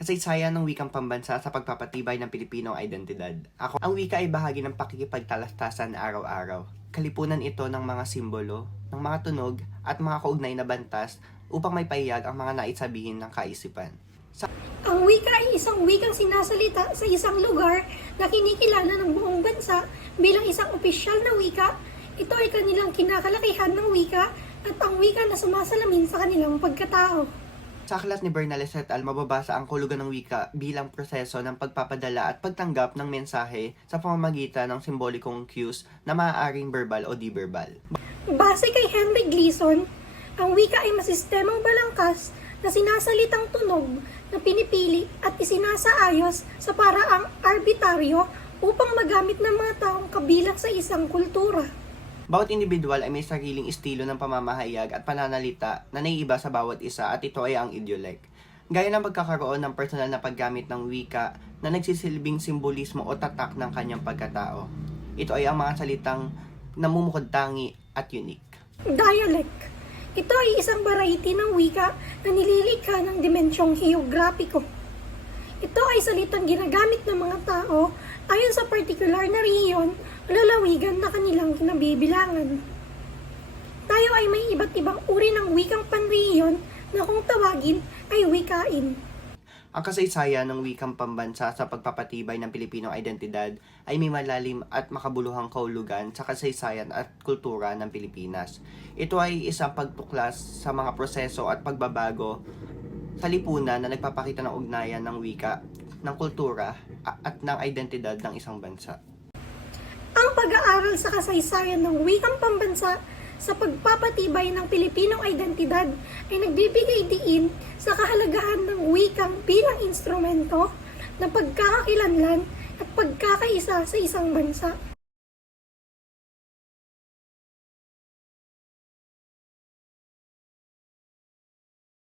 Kasaysayan ng wikang pambansa sa pagpapatibay ng Pilipinong identidad. Ang wika ay bahagi ng pakikipagtalastasan araw-araw. Kalipunan ito ng mga simbolo, ng mga tunog, at mga kaugnay na bantas upang may paiyag ang mga nais sabihin ng kaisipan. Ang wika ay isang wikang sinasalita sa isang lugar na kinikilala ng buong bansa bilang isang opisyal na wika. Ito ay kanilang kinakalakihan ng wika at ang wika na sumasalamin sa kanilang pagkatao. Sa aklat ni Bernales et al., mababasa ang kahulugan ng wika bilang proseso ng pagpapadala at pagtanggap ng mensahe sa pamamagitan ng simbolikong cues na maaaring verbal o di-verbal. Base kay Henry Gleason, ang wika ay masistemang balangkas na sinasalitang tunog na pinipili at isinasaayos sa paraang arbitaryo upang magamit ng mga taong kabilang sa isang kultura. Bawat individual ay may sariling estilo ng pamamahayag at pananalita na naiiba sa bawat isa at ito ay ang idiolect. Gaya ng pagkakaroon ng personal na paggamit ng wika na nagsisilbing simbolismo o tatak ng kanyang pagkatao. Ito ay ang mga salitang namumukod-tangi at unique. Dialect. Ito ay isang variety ng wika na nililikha ng dimensyong heograpiko. Ito ay salitang ginagamit ng mga tao ayon sa partikular na rehiyon o lalawigan na kanilang kinabibilangan. Tayo ay may iba't ibang uri ng wikang panrehiyon na kung tawagin ay wikain. Ang kasaysayan ng wikang pambansa sa pagpapatibay ng Pilipinong identidad ay may malalim at makabuluhang kahulugan sa kasaysayan at kultura ng Pilipinas. Ito ay isang pagtuklas sa mga proseso at pagbabago sa lipunan na nagpapakita ng ugnayan ng wika, ng kultura at ng identidad ng isang bansa. Ang pag-aaral sa kasaysayan ng wikang pambansa sa pagpapatibay ng Pilipinong identidad ay nagbibigay diin sa kahalagahan ng wikang bilang instrumento ng pagkakakilanlan at pagkakaisa sa isang bansa.